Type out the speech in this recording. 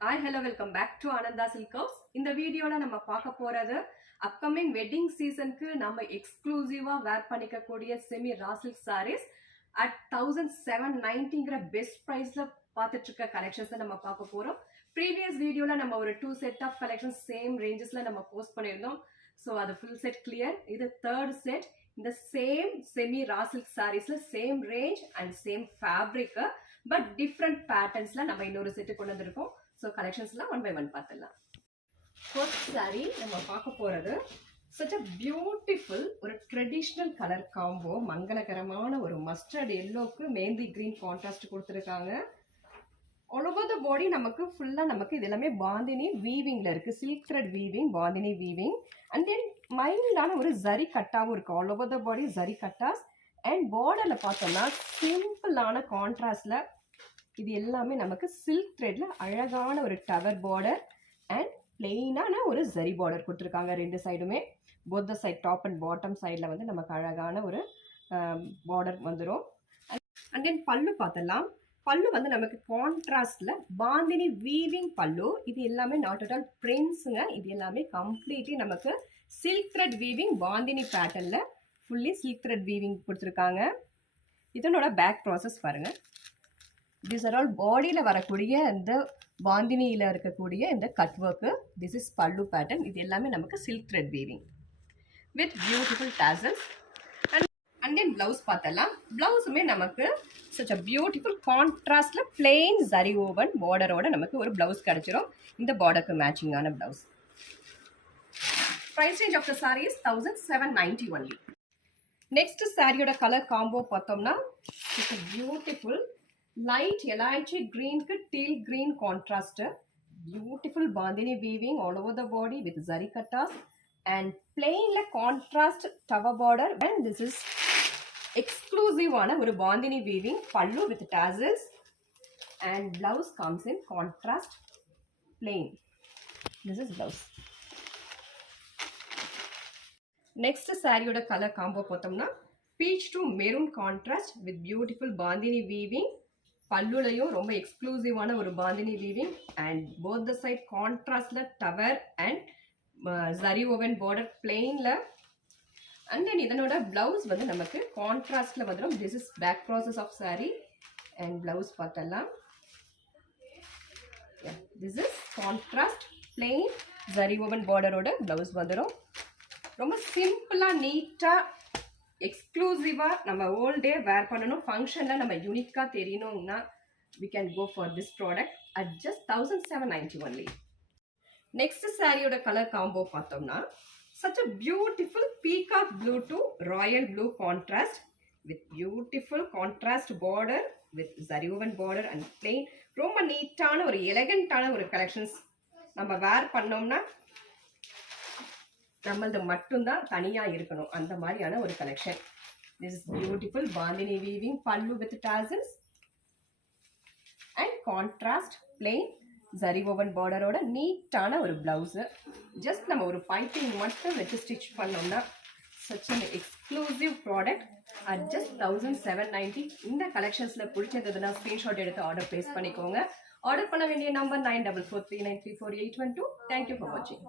Hi, hello, welcome back to Ananda Silk House. இந்த வீடியோல நம்ம பார்க்க போறது அப்கமிங் வெட்டிங் சீசனுக்கு நம்ம எக்ஸ்க்ளூசிவா வேர் பண்ணிக்கக்கூடிய semi raw silk sarees at 1790ங்கிற பெஸ்ட் பிரைஸ்ல பார்த்துட்டு இருக்க கலெக்ஷன்ஸ் நம்ம பார்க்க போறோம். ப்ரீவியஸ் வீடியோல நம்ம ஒரு 2 செட் ஆஃப் கலெக்ஷன்ஸ் சேம் ரேஞ்சஸ்ல நம்ம போஸ்ட் பண்ணியிருந்தோம். ஸோ அது ஃபுல் செட் கிளியர். இது தேர்ட் செட். இந்த சேம் செமி ரா சில்க் sareesல same range and same fabric but different பேட்டர்ன்ஸ்ல நம்ம இன்னொரு செட்டு கொண்டு வந்திருக்கோம். ஸோ கலெக்ஷன்ஸ்லாம் ஒன் பை ஒன் பார்த்துடலாம். ஃபர்ஸ்ட் சாரீ நம்ம பார்க்க போகிறது such a பியூட்டிஃபுல் ஒரு ட்ரெடிஷ்னல் கலர் காம்போ. மங்களகரமான ஒரு மஸ்டர்ட் எல்லோக்கு மெஹந்தி கிரீன் கான்ட்ராஸ்ட் கொடுத்துருக்காங்க. ஆல் ஓவர் த பாடி நமக்கு ஃபுல்லாக நமக்கு இது எல்லாமே பாந்தினி வீவிங்கில் இருக்குது. Silk thread weaving, bandhani weaving and then மைல்டான ஒரு ஜரி கட்டாகவும் இருக்குது. All over the body zari cuts and பார்டரில் பார்த்தோம்னா சிம்பிளான கான்ட்ராஸ்டில் இது எல்லாமே நமக்கு சில்க் த்ரெட்ல அழகான ஒரு டவர் பார்டர் அண்ட் பிளெயினான ஒரு ஜரி பார்டர் கொடுத்துருக்காங்க. ரெண்டு சைடுமே both side top and bottom சைடில் வந்து நமக்கு அழகான ஒரு பார்டர் வந்துடும். அண்ட் தென் பல்லு பார்த்தலாம். பல்லு வந்து நமக்கு கான்ட்ராஸ்டில் பாந்தினி வீவிங் பல்லு. இது எல்லாமே நாட் அட் ஆல் பிரிண்ட்ஸுங்க. இது எல்லாமே கம்ப்ளீட்லி நமக்கு சில்க் த்ரெட் வீவிங் பாந்தினி பேட்டர்னில் ஃபுல்லி சில்க் த்ரெட் வீவிங் கொடுத்துருக்காங்க. இதனோட பேக் ப்ராசஸ் பாருங்கள். திஸ் ஆர் ஆல் பாடியில் வரக்கூடிய இந்த பாந்தினியில் இருக்கக்கூடிய இந்த cut work. This is pallu pattern. இது எல்லாமே நமக்கு silk thread weaving with beautiful tassels. And then blouse பார்த்தலாம். ப்ளவுஸுமே நமக்கு such a பியூட்டிஃபுல் கான்ட்ராஸ்டில் பிளெயின் ஜரி ஓவன் பார்டரோட நமக்கு ஒரு ப்ளவுஸ் கிடச்சிரும். இந்த பார்டருக்கு மேட்சிங்கான blouse. Price range of the saree is 1790 only. Next சாரியோட கலர் காம்போ பார்த்தோம்னா it's a beautiful light elaichi green ku teal green contrast. Beautiful bandhani weaving all over the body with zari kattas and plain la contrast tava border. And this is exclusive ana oru bandhani weaving pallu with tassels and blouse comes in contrast plain. This is blouse. Next saree oda color combo pothamna peach to maroon contrast with beautiful bandhani weaving. பல்லுலையும் ரொம்ப எக்ஸ்க்ளூசிவான ஒரு bandhani weaving and both the side கான்ட்ராஸ்டில் tower and zari woven border பிளெயினில். And then இதனோட blouse வந்து நமக்கு கான்ட்ராஸ்டில் வந்துடும். This is back process of saree and blouse பார்த்தலாம். This is contrast plain zari woven பார்டரோட ப்ளவுஸ் வந்துடும். ரொம்ப சிம்பிளாக நீட்டாக எக்ஸ்க்ளூசிவாக நம்ம ஹோல் டே வேர் பண்ணணும். ஃபங்க்ஷனில் நம்ம யூனிக்காக தெரியணும்னா we can go for this product at just 1790 only. Next சாரியோட கலர் காம்போ பார்த்தோம்னா such a beautiful peacock blue to royal blue contrast with beautiful contrast border with zari woven border and plain. ரொம்ப நீட்டான ஒரு எலகண்டான ஒரு collections. நம்ம வேர் பண்ணோம்னா நம்மளது மட்டும்தான் தனியாக இருக்கணும் அந்த மாதிரியான ஒரு கலெக்ஷன். This is beautiful bandhani weaving pallu with tassels and contrast plain zari woven பார்டரோட நீட்டான ஒரு ப்ளவுஸு. ஜஸ்ட் நம்ம ஒரு பைப்பிங் மட்டும் வச்சு ஸ்டிச் பண்ணோம்னா such an exclusive product at just 1790. இந்த கலெக்ஷன்ஸில் பிடிச்சதுன்னா ஸ்க்ரீன்ஷாட் எடுத்து ஆர்டர் ப்ளேஸ் பண்ணிக்கோங்க. ஆர்டர் பண்ண வேண்டிய நம்பர் 9443934812. தேங்க்யூ ஃபார் வாட்சிங்.